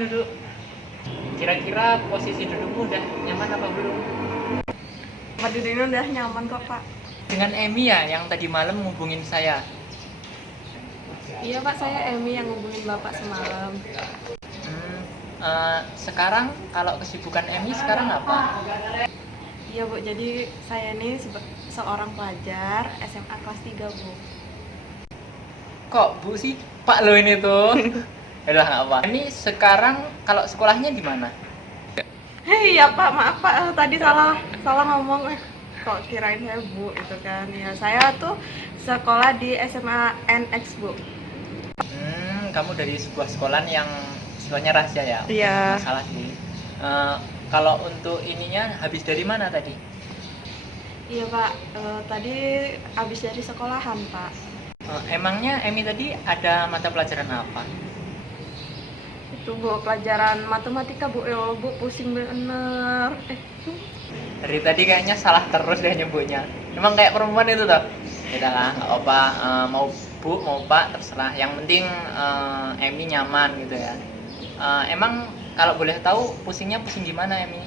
silakan duduk. Kira-kira posisi dudukmu udah nyaman apa belum? Tempat duduknya udah nyaman kok, Pak. Dengan Emi ya yang tadi malam ngubungin saya. Iya, Pak, saya Emi yang ngubungin Bapak semalam. Sekarang kalau kesibukan Emi sekarang apa? Iya, Bu, jadi saya ini seorang pelajar SMA kelas 3, Bu. Kok Bu sih? Pak lo ini tuh. Udah nggak apa. Ini sekarang kalau sekolahnya di mana? Hei, ya Pak, maaf Pak, tadi salah ngomong. Kok kirain saya Bu itu kan. Ya, saya tuh sekolah di SMA NX, Bu. Kamu dari sebuah sekolah yang sifatnya rahasia ya? Iya. Masalah sih. Kalau untuk ininya habis dari mana tadi? Iya, Pak, tadi habis dari sekolahan, Pak. Emangnya Emi tadi ada mata pelajaran apa? Itu, Bu, pelajaran matematika, Bu. Ya Allah, Bu, pusing bener. Dari tadi kayaknya salah terus deh nyebutnya. Emang kayak perempuan itu toh? Kita lah, nggak apa, mau Bu, mau Pak, terserah. Yang penting Emi nyaman gitu ya. Emang kalau boleh tahu pusingnya pusing gimana Emi?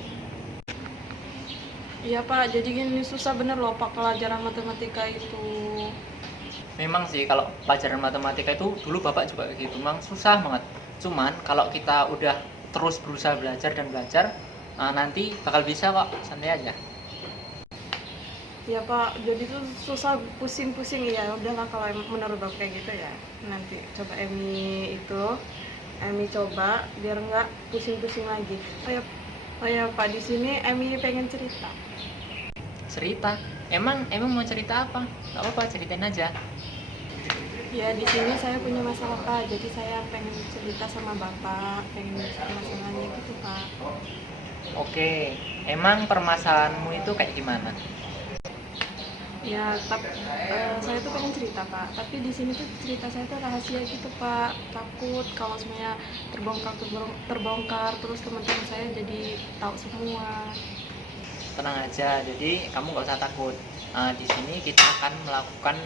Iya, Pak, jadi gini susah bener loh Pak pelajaran matematika itu. Memang sih kalau pelajaran matematika itu dulu Bapak juga kayak gitu, memang susah banget. Cuman kalau kita udah terus berusaha belajar dan belajar, nanti bakal bisa kok, santai aja. Iya, Pak, jadi tuh susah pusing-pusing ya. Udahlah kalau menurut Bapak kayak gitu ya. Nanti coba Emi coba biar nggak pusing-pusing lagi. Oh ya Pak, di sini Emi pengen cerita. Cerita? Emang mau cerita apa? Gak apa-apa, ceritain aja. Ya, di sini saya punya masalah Pak, jadi saya pengen cerita sama Bapak, pengen cerita masalahnya gitu Pak. Oke, emang permasalahanmu itu kayak gimana? Ya, saya tuh pengen cerita Pak, tapi di sini tuh cerita saya tuh rahasia gitu Pak. Takut kalau semuanya terbongkar terus teman-teman saya jadi tahu semua. Tenang aja, jadi kamu nggak usah takut. Di sini kita akan melakukan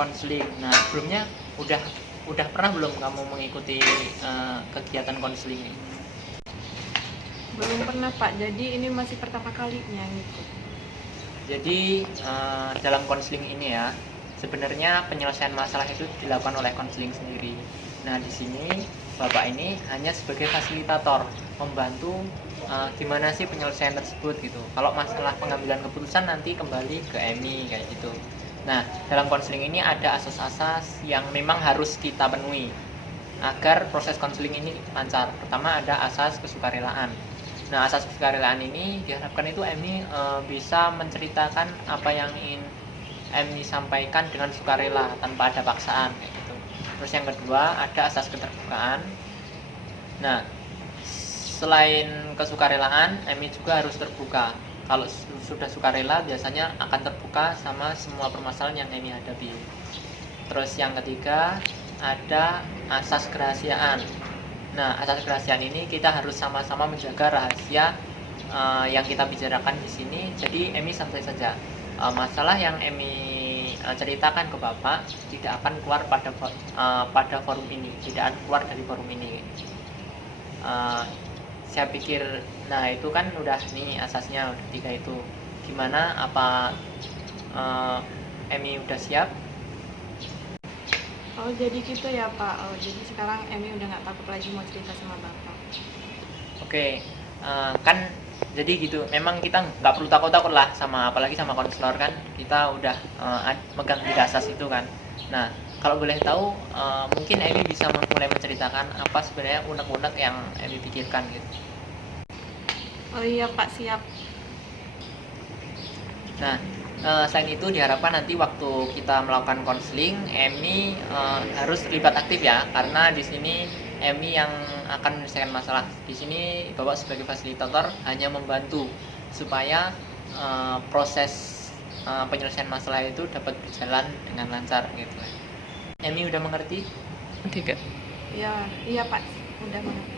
konseling. Nah, sebelumnya udah pernah belum kamu mengikuti kegiatan konseling ini? Belum pernah Pak, jadi ini masih pertama kalinya gitu. Jadi dalam konseling ini ya, sebenarnya penyelesaian masalah itu dilakukan oleh konseling sendiri. Nah, di sini Bapak ini hanya sebagai fasilitator, membantu gimana sih penyelesaian tersebut gitu. Kalau masalah pengambilan keputusan nanti kembali ke Emi kayak gitu. Nah, dalam konseling ini ada asas-asas yang memang harus kita penuhi agar proses konseling ini lancar. Pertama ada asas kesukarelaan. Nah, asas kesukarelaan ini diharapkan itu Emi bisa menceritakan apa yang ingin Emi sampaikan dengan sukarela tanpa ada paksaan kayak gitu. Terus yang kedua ada asas keterbukaan. Nah, selain kesukarelaan, Emi juga harus terbuka. Kalau sudah sukarela biasanya akan terbuka sama semua permasalahan yang Emi hadapi. Terus yang ketiga ada asas kerahasiaan. Nah, asas kerahasiaan ini kita harus sama-sama menjaga rahasia yang kita bicarakan di sini. Jadi Emi santai saja. Masalah yang Emi ceritakan ke Bapak tidak akan keluar pada forum ini, tidak akan keluar dari forum ini. Saya pikir, nah itu kan udah nih asasnya udah 3 itu. Gimana? Apa Emi udah siap? Oh, jadi gitu ya Pak. Oh, jadi sekarang Emi udah nggak takut lagi mau cerita sama Bapak. Oke, kan jadi gitu. Memang kita nggak perlu takut-takut lah sama, apalagi sama konselor kan. Kita udah megang 3 asas itu kan. Nah, kalau boleh tahu, mungkin Emi bisa mulai menceritakan apa sebenarnya unek-unek yang Emi pikirkan gitu. Oh iya Pak, siap. Nah, selain itu diharapkan nanti waktu kita melakukan konseling, Emi harus terlibat aktif ya, karena di sini Emi yang akan menyelesaikan masalah. Di sini Bapak sebagai fasilitator hanya membantu supaya proses penyelesaian masalah itu dapat berjalan dengan lancar gitu. Emi udah mengerti? Tidak. Ya, iya Pak, udah mengerti.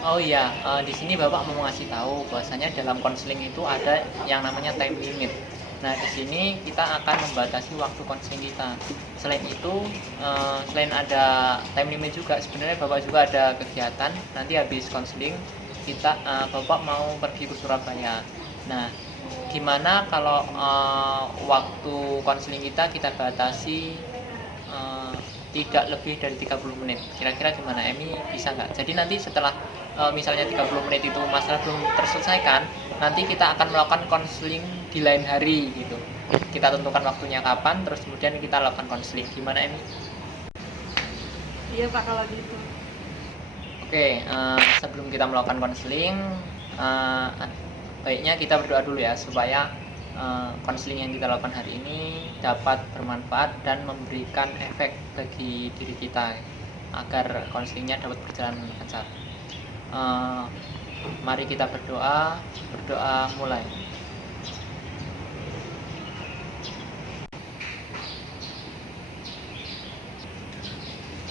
Oh iya, di sini Bapak mau ngasih tahu bahwasanya dalam konseling itu ada yang namanya time limit. Nah, di sini kita akan membatasi waktu konseling kita. Selain itu, selain ada time limit juga, sebenarnya Bapak juga ada kegiatan. Nanti habis konseling, Bapak mau pergi ke Surabaya. Nah, gimana kalau waktu konseling kita batasi tidak lebih dari 30 menit. Kira-kira gimana, Emi bisa nggak? Jadi nanti setelah misalnya 30 menit itu masalah belum terselesaikan, nanti kita akan melakukan konseling di lain hari gitu. Kita tentukan waktunya kapan, terus kemudian kita lakukan konseling. Gimana, Emi? Iya Pak, kalau gitu. Oke, sebelum kita melakukan konseling, baiknya kita berdoa dulu ya, supaya konseling yang kita lakukan hari ini dapat bermanfaat dan memberikan efek bagi diri kita agar konselingnya dapat berjalan lancar. Mari kita berdoa mulai.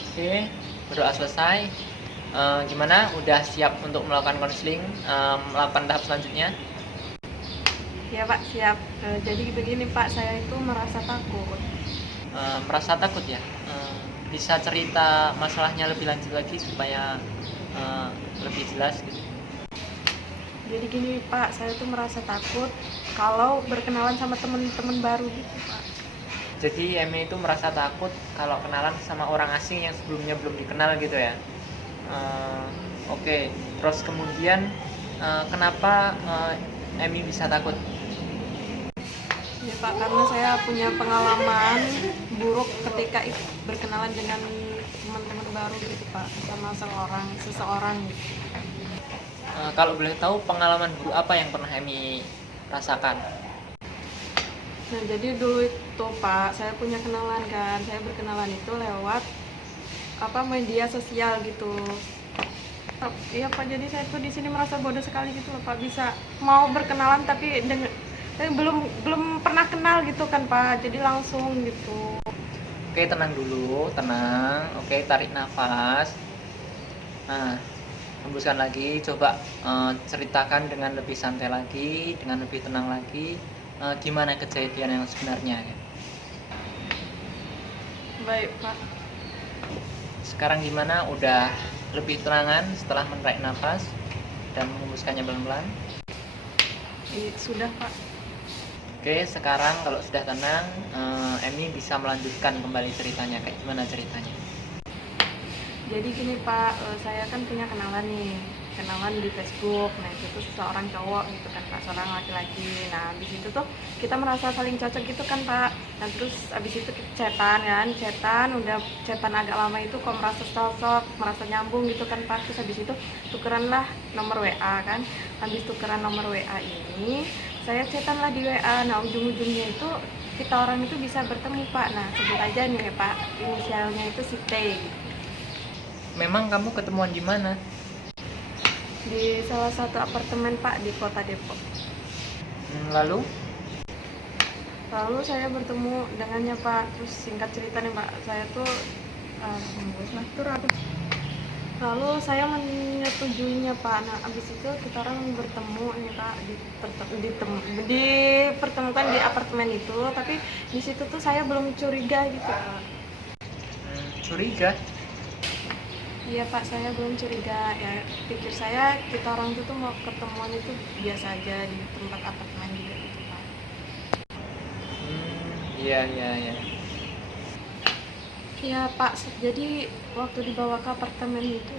Oke, berdoa selesai. Gimana? Udah siap untuk melakukan konseling, melakukan tahap selanjutnya? Ya Pak, siap. Jadi begini Pak, saya itu merasa takut. Merasa takut ya? Bisa cerita masalahnya lebih lanjut lagi supaya lebih jelas gitu. Jadi gini Pak, saya tuh merasa takut kalau berkenalan sama teman-teman baru gitu Pak. Jadi Emi itu merasa takut kalau kenalan sama orang asing yang sebelumnya belum dikenal gitu ya. Oke. Terus kemudian kenapa Emi bisa takut? Ya Pak, karena saya punya pengalaman buruk ketika berkenalan dengan teman-teman baru gitu Pak, sama seseorang gitu. Kalau boleh tahu pengalaman buruk apa yang pernah Emi rasakan? Nah jadi dulu itu Pak, saya punya kenalan kan, saya berkenalan itu lewat media sosial gitu. Iya Pak, jadi saya tuh di sini merasa bodoh sekali gitu loh Pak, bisa mau berkenalan tapi belum pernah kenal gitu kan Pak, jadi langsung gitu. Oke, tenang dulu, tenang. Oke, tarik nafas. Nah, hembuskan lagi. Coba ceritakan dengan lebih santai lagi, dengan lebih tenang lagi. Gimana kejadian yang sebenarnya? Baik Pak. Sekarang gimana? Udah lebih tenangan setelah menarik nafas dan menghembuskannya pelan-pelan? Sudah Pak. Oke, sekarang kalau sudah tenang, Emi bisa melanjutkan kembali ceritanya. Kayak gimana ceritanya? Jadi gini Pak, saya kan punya kenalan di Facebook. Nah itu tuh seorang cowok gitu kan Pak, seorang laki-laki. Nah habis itu tuh kita merasa saling cocok gitu kan Pak. Nah terus habis itu chatan, udah chatan agak lama itu kok merasa cocok, merasa nyambung gitu kan Pak. Terus habis itu tukeranlah nomor WA kan. Habis tukeran nomor WA ini, saya chatan lah di WA. Nah ujung-ujungnya itu kita orang itu bisa bertemu Pak. Nah sebut aja nih ya Pak, inisialnya itu si T. Memang kamu ketemuan di mana? Di salah satu apartemen Pak di kota Depok. Lalu? Lalu saya bertemu dengannya Pak. Terus singkat cerita nih Pak, saya tuh lalu saya menyetujuinya Pak. Nah abis itu kita orang bertemu nih Pak, dipertemukan di apartemen itu. Tapi di situ tuh saya belum curiga gitu Pak. Curiga? Iya Pak, saya belum curiga. Ya pikir saya kita orang itu tuh mau ketemuan itu biasa aja di tempat apartemen juga gitu Pak. Iya. Iya Pak, jadi waktu dibawa ke apartemen itu,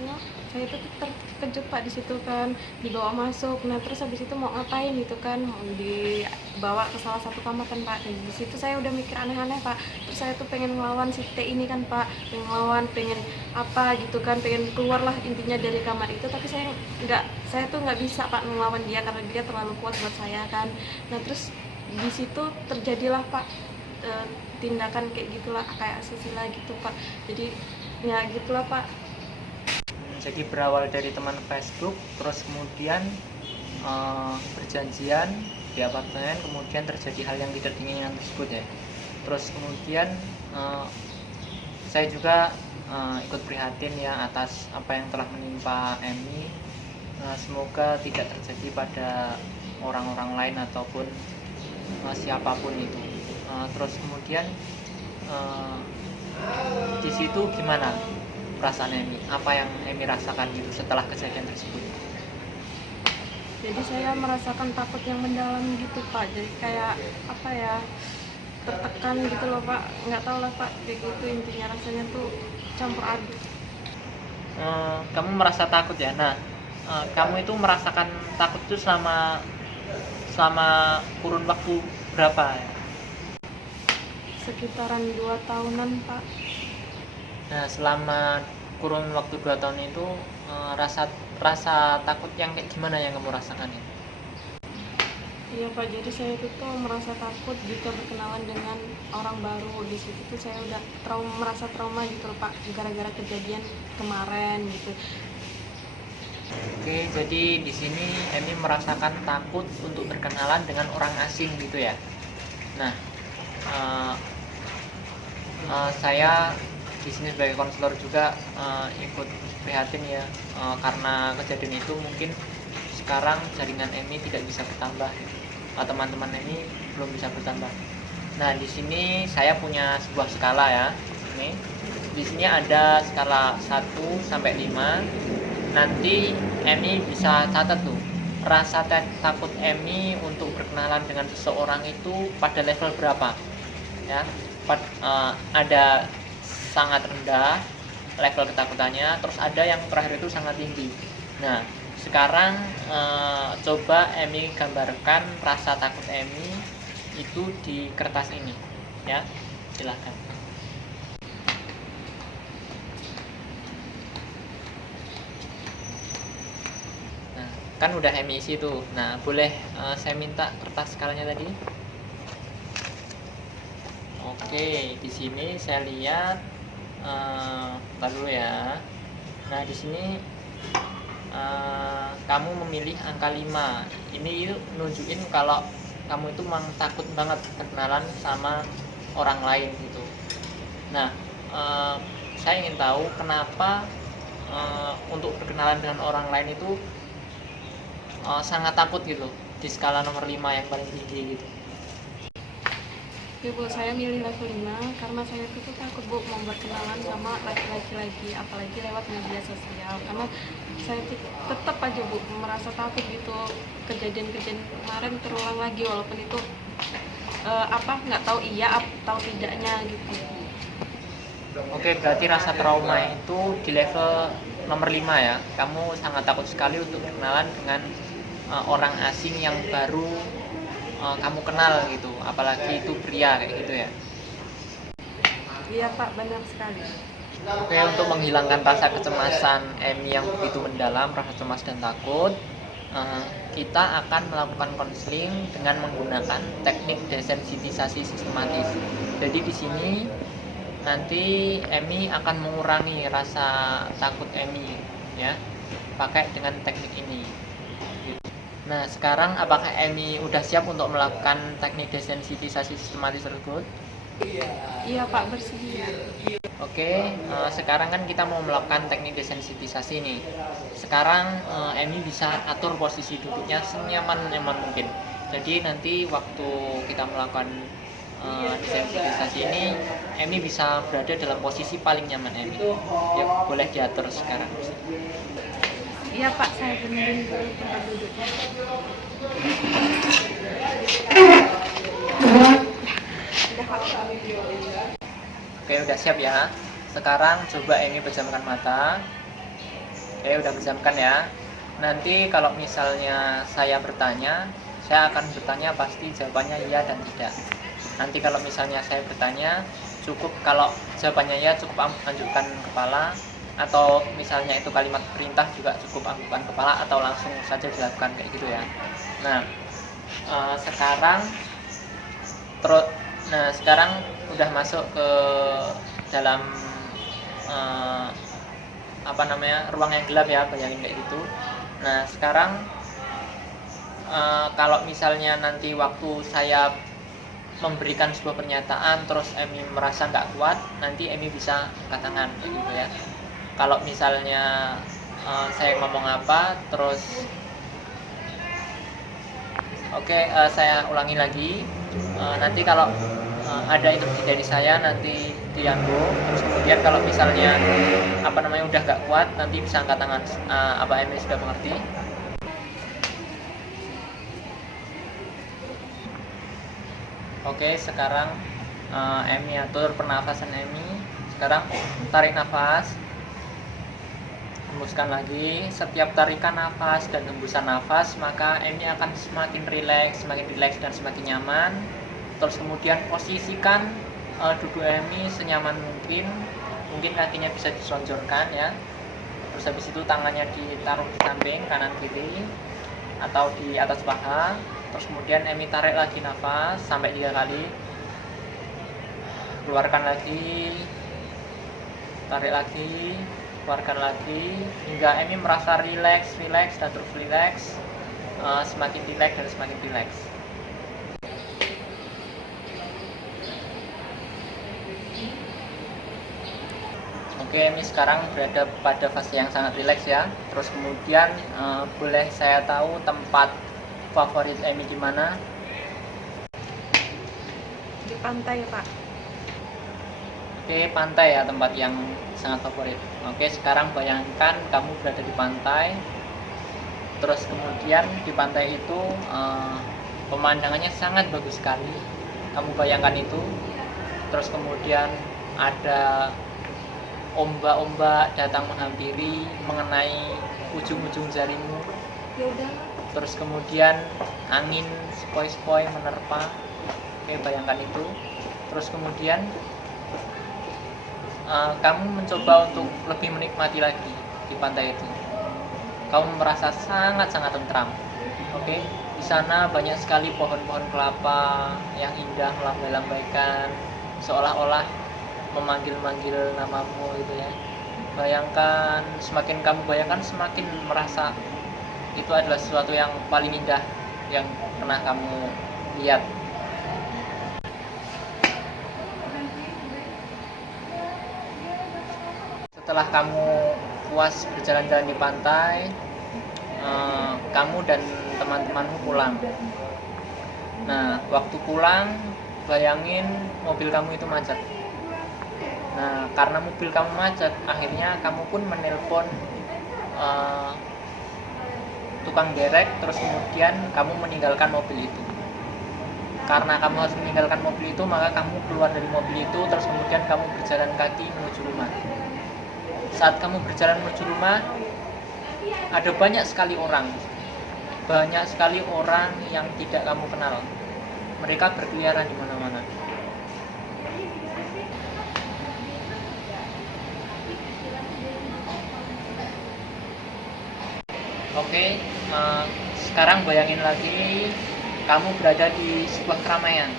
saya itu terkejut Pak di situ kan, dibawa masuk. Nah terus habis itu mau ngapain gitu kan, mau dibawa ke salah satu kamar kan Pak. Dan di situ saya udah mikir aneh-aneh Pak. Terus saya tuh pengen ngelawan si T ini kan Pak, pengen ngelawan, pengen apa gitu kan, pengen keluar lah intinya dari kamar itu. Tapi saya tuh nggak bisa Pak ngelawan dia karena dia terlalu kuat buat saya kan. Nah terus di situ terjadilah Pak tindakan kayak gitulah, kayak asusila gitu Pak. Jadi ya gitulah Pak. Jadi berawal dari teman Facebook, terus kemudian berjanjian di apartemen, kemudian terjadi hal yang tidak diinginkan tersebut ya. Terus kemudian saya juga ikut prihatin ya atas apa yang telah menimpa Emi. Semoga tidak terjadi pada orang-orang lain ataupun siapapun itu. Terus kemudian di situ gimana perasaan Emi? Apa yang Emi rasakan gitu setelah kejadian tersebut? Jadi saya merasakan takut yang mendalam gitu Pak. Jadi kayak apa ya, tertekan gitu loh Pak. Nggak tahu lah Pak, kayak gitu intinya, rasanya tuh campur aduk. Kamu merasa takut ya? Nah, kamu itu merasakan takut itu selama selama kurun waktu berapa ya? Sekitaran 2 tahunan Pak. Nah, selama kurun waktu 2 tahun itu rasa rasa takut yang kayak gimana yang kamu rasakan ya? Iya Pak, jadi saya itu tuh merasa takut jika berkenalan dengan orang baru. Di situ tuh saya udah merasa trauma gitu loh Pak, gara-gara kejadian kemarin gitu. Oke, jadi di sini Emi merasakan takut untuk berkenalan dengan orang asing gitu ya. Nah, eh, saya di sini sebagai konselor juga ikut prihatin ya, karena kejadian itu mungkin sekarang jaringan Emi tidak bisa bertambah, teman-teman Emi belum bisa bertambah. Nah, di sini saya punya sebuah skala ya. Ini di sini ada skala 1 sampai 5. Nanti Emi bisa catat tuh rasa takut Emi untuk berkenalan dengan seseorang itu pada level berapa ya. Ada sangat rendah level ketakutannya, terus ada yang terakhir itu sangat tinggi. Nah, sekarang coba Emi gambarkan rasa takut Emi itu di kertas ini ya, silahkan. Nah, kan udah Emi isi tuh. Nah, boleh saya minta kertas skalanya tadi? Oke, di sini saya lihat dulu ya. Nah, di sini kamu memilih angka 5. Ini nunjukin kalau kamu itu memang takut banget berkenalan sama orang lain gitu. Nah, saya ingin tahu kenapa untuk berkenalan dengan orang lain itu sangat takut gitu di skala nomor 5 yang paling tinggi gitu. Ya Bu, saya milih level 5 karena saya tuh takut Bu mau berkenalan sama laki-laki lagi, apalagi lewat media sosial. Karena saya tetap aja Bu merasa takut gitu, kejadian-kejadian kemarin terulang lagi, walaupun itu nggak tahu iya atau tidaknya gitu. Oke, berarti rasa trauma itu di level nomor 5 ya. Kamu sangat takut sekali untuk berkenalan dengan orang asing yang baru kamu kenal gitu, apalagi itu pria kayak gitu ya. Iya Pak, benar sekali. Oke, untuk menghilangkan rasa kecemasan Emi yang begitu mendalam, rasa cemas dan takut, kita akan melakukan konseling dengan menggunakan teknik desensitisasi sistematis. Jadi di sini nanti Emi akan mengurangi rasa takut Emi ya, pakai dengan teknik ini. Nah, sekarang apakah Emi udah siap untuk melakukan teknik desensitisasi sistematis tersebut? Iya Pak, bersedia. Oke, sekarang kan kita mau melakukan teknik desensitisasi nih. Sekarang Emi bisa atur posisi duduknya senyaman-nyaman mungkin. Jadi nanti waktu kita melakukan desensitisasi ini, Emi bisa berada dalam posisi paling nyaman Emi. Ya, boleh diatur sekarang. Iya Pak, saya benerin dulu tempat duduknya. Udah Pak. Oke, udah siap ya. Sekarang coba Emi pejamkan mata. Oke, udah pejamkan ya. Nanti kalau misalnya saya bertanya, saya akan bertanya pasti jawabannya iya dan tidak. Nanti kalau misalnya saya bertanya, cukup kalau jawabannya ya cukup anggukkan kepala, atau misalnya itu kalimat perintah juga cukup anggukkan kepala, atau langsung saja dilakukan kayak gitu ya. Nah, sekarang udah masuk ke dalam ruang yang gelap ya, bayangin kayak gitu. Nah, sekarang kalau misalnya nanti waktu saya memberikan sebuah pernyataan terus Emi merasa nggak kuat, nanti Emi bisa angkat tangan kayak gitu ya. Kalau misalnya saya ngomong apa terus saya ulangi lagi. nanti kalau ada instruksi dari saya nanti diambil, terus kemudian kalau misalnya udah gak kuat nanti bisa angkat tangan. Apa Emi sudah mengerti? Oke, sekarang Emi atur pernafasan Emi. Sekarang tarik nafas, hembuskan lagi. Setiap tarikan nafas dan hembusan nafas, maka Emi akan semakin rileks dan semakin nyaman. Terus kemudian posisikan duduk Emi senyaman mungkin. Mungkin kakinya bisa diselonjorkan ya. Terus habis itu tangannya ditaruh di samping kanan kiri atau di atas paha. Terus kemudian Emi tarik lagi nafas sampai 3 kali. Keluarkan lagi. Tarik lagi, keluarkan lagi hingga Emi merasa rileks dan terus rileks, semakin rileks dan semakin rileks. Oke, Emi sekarang berada pada fase yang sangat rileks ya. Terus kemudian boleh saya tahu tempat favorit Emi di mana? Di pantai, Pak. Oke, pantai ya tempat yang sangat favorit. Oke, sekarang bayangkan kamu berada di pantai. Terus kemudian di pantai itu pemandangannya sangat bagus sekali. Kamu bayangkan itu. Terus kemudian ada ombak-ombak datang menghampiri mengenai ujung-ujung jarimu. Ya udah. Terus kemudian angin sepoi-sepoi menerpa. Oke, bayangkan itu. Terus kemudian kamu mencoba untuk lebih menikmati lagi di pantai itu. Kamu merasa sangat-sangat tentram. Oke, di sana banyak sekali pohon-pohon kelapa yang indah melambai-lambaikan, seolah-olah memanggil-manggil namamu gitu ya. Bayangkan, semakin kamu bayangkan semakin merasa itu adalah sesuatu yang paling indah yang pernah kamu lihat. Setelah kamu puas berjalan-jalan di pantai, kamu dan teman-temanmu pulang. Nah, waktu pulang, bayangin mobil kamu itu macet. Nah, karena mobil kamu macet, akhirnya kamu pun menelpon tukang derek, terus kemudian kamu meninggalkan mobil itu. Karena kamu harus meninggalkan mobil itu, maka kamu keluar dari mobil itu, terus kemudian kamu berjalan kaki menuju rumah. Saat kamu berjalan menuju rumah, ada banyak sekali orang yang tidak kamu kenal. Mereka berkeliaran di mana-mana. Oke, sekarang bayangin lagi kamu berada di sebuah keramaian.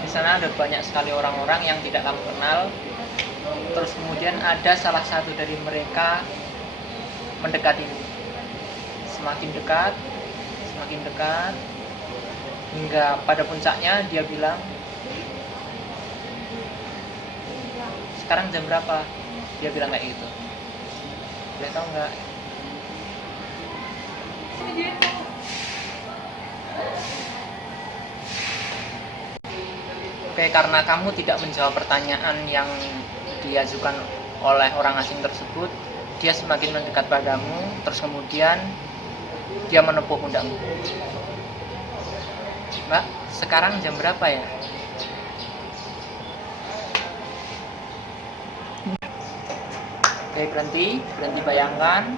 Di sana ada banyak sekali orang-orang yang tidak kamu kenal. Terus kemudian ada salah satu dari mereka mendekatimu. Semakin dekat, hingga pada puncaknya dia bilang, sekarang jam berapa? Dia bilang kayak gitu. Boleh tahu nggak? Oke, karena kamu tidak menjawab pertanyaan yang diajukan oleh orang asing tersebut, dia semakin mendekat padamu, terus kemudian dia menepuk pundakmu. Mbak, sekarang jam berapa ya? Oke, berhenti bayangkan.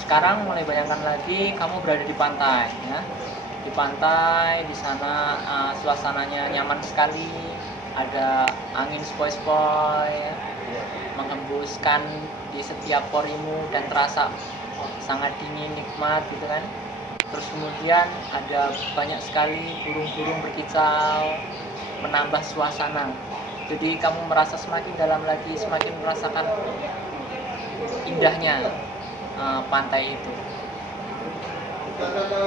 Sekarang mulai bayangkan lagi kamu berada di pantai ya. Di pantai, di sana suasananya nyaman sekali. Ada angin sepoi-sepoi ya, menghembuskan di setiap porimu dan terasa sangat dingin, nikmat gitu kan. Terus kemudian ada banyak sekali burung-burung berkicau menambah suasana. Jadi kamu merasa semakin dalam lagi, semakin merasakan indahnya pantai itu.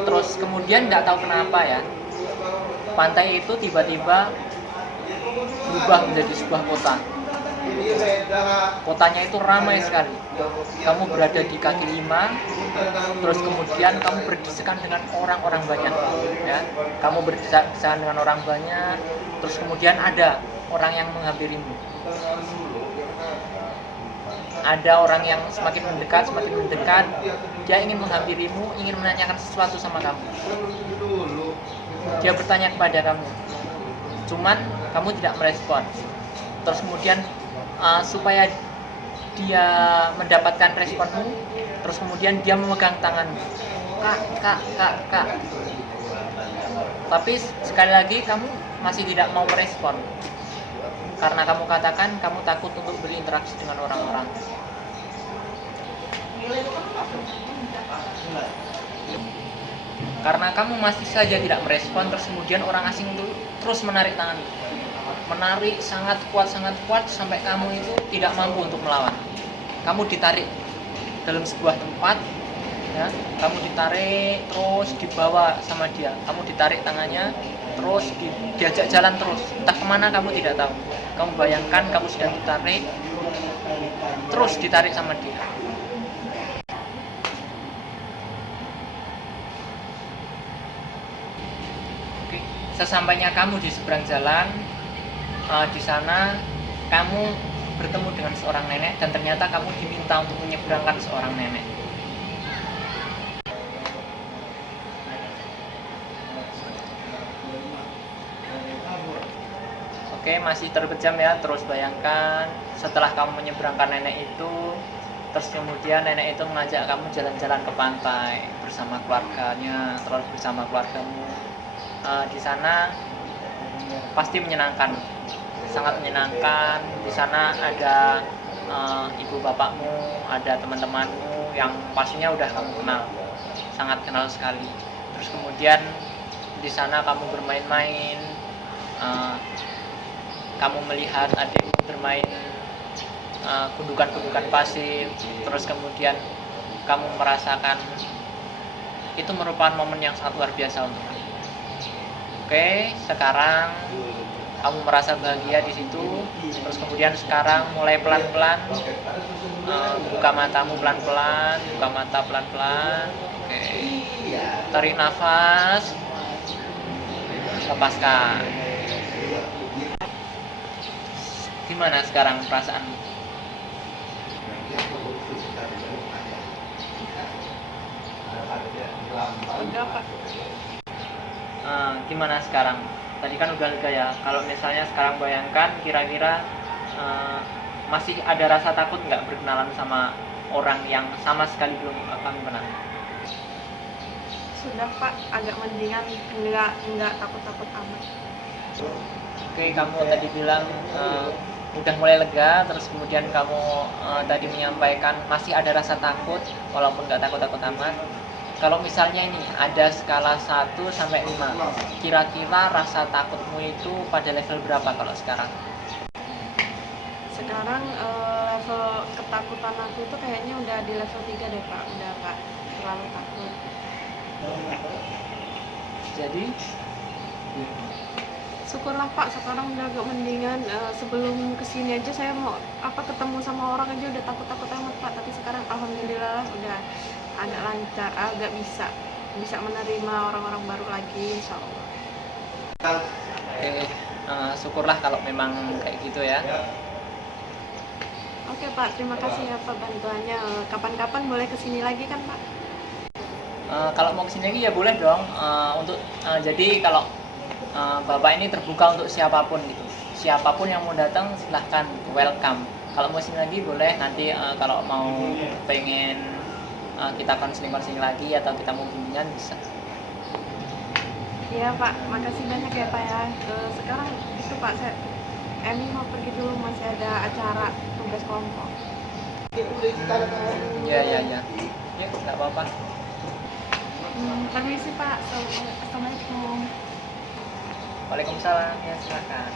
Terus kemudian nggak tahu kenapa ya, pantai itu tiba-tiba berubah menjadi sebuah kota. Kotanya itu ramai sekali. Kamu berada di kaki lima, terus kemudian kamu berdesakan dengan orang-orang banyak, ya. Kamu berdesakan dengan orang banyak, terus kemudian ada orang yang menghampirimu. Ada orang yang semakin mendekat, dia ingin menghampirimu, ingin menanyakan sesuatu sama kamu. Dia bertanya kepada kamu, cuman kamu tidak merespon. Terus kemudian supaya dia mendapatkan responmu, terus kemudian dia memegang tanganmu, kak. Tapi sekali lagi kamu masih tidak mau merespon, karena kamu katakan kamu takut untuk berinteraksi dengan orang-orang. Karena kamu masih saja tidak merespon, terus kemudian orang asing itu terus menarik tanganmu, menarik sangat kuat sampai kamu itu tidak mampu untuk melawan. Kamu ditarik dalam sebuah tempat, ya, kamu ditarik terus dibawa sama dia, kamu ditarik tangannya terus diajak jalan terus, entah kemana kamu tidak tahu. Kamu bayangkan kamu sedang ditarik, terus ditarik sama dia. Oke. Sesampainya kamu di seberang jalan, di sana kamu bertemu dengan seorang nenek, dan ternyata kamu diminta untuk menyeberangkan seorang nenek. Oke, masih terpejam ya. Terus bayangkan setelah kamu menyeberangkan nenek itu, terus kemudian nenek itu mengajak kamu jalan-jalan ke pantai bersama keluarganya, terus bersama keluargamu. Di sana pasti menyenangkan, sangat menyenangkan. Di sana ada ibu bapakmu, ada teman-temanmu yang pastinya udah kamu kenal, sangat kenal sekali. Terus kemudian di sana kamu bermain-main, kamu melihat adikmu bermain gundukan-gundukan pasir. Terus kemudian kamu merasakan itu merupakan momen yang sangat luar biasa untuk kamu. Oke, sekarang kamu merasa bahagia di situ. Terus kemudian sekarang mulai pelan-pelan buka matamu pelan-pelan, buka mata pelan-pelan. Oke, tarik nafas, lepaskan. Gimana sekarang perasaanmu? Udah Pak. Gimana sekarang? Tadi kan udah lega ya. Kalau misalnya sekarang bayangkan kira-kira masih ada rasa takut nggak berkenalan sama orang yang sama sekali belum kamu kenal? Sudah Pak, agak mendingan, nggak takut-takut amat. Oke, kamu tadi bilang udah mulai lega, terus kemudian kamu tadi menyampaikan masih ada rasa takut walaupun nggak takut-takut amat. Kalau misalnya ini ada skala 1 sampai 5, kira-kira rasa takutmu itu pada level berapa kalau sekarang? Sekarang level ketakutan aku itu kayaknya udah di level 3 deh Pak, udah nggak terlalu takut. Jadi Syukurlah Pak, sekarang udah agak mendingan. Sebelum kesini aja saya mau ketemu sama orang aja udah takut-takut amat Pak, tapi sekarang alhamdulillah udah agak lancar, agak bisa menerima orang-orang baru lagi, insya Allah. oke, syukurlah kalau memang kayak gitu ya. Oke Pak, terima kasih ya Pak bantuannya. Kapan-kapan boleh kesini lagi kan Pak? Kalau mau kesini lagi ya boleh dong. Jadi kalau Bapak ini terbuka untuk siapapun gitu. Siapapun yang mau datang silahkan, welcome. Kalau mau kesini lagi boleh. Nanti kalau mau pengen kita konseling lagi atau kita mau bimbingan bisa. Iya Pak, makasih banyak ya Pak ya. Sekarang itu Pak, Emi mau pergi dulu, masih ada acara tugas kelompok. Ya. Ya, nggak apa-apa. Permisi Pak, Assalamualaikum. Waalaikumsalam, ya silakan.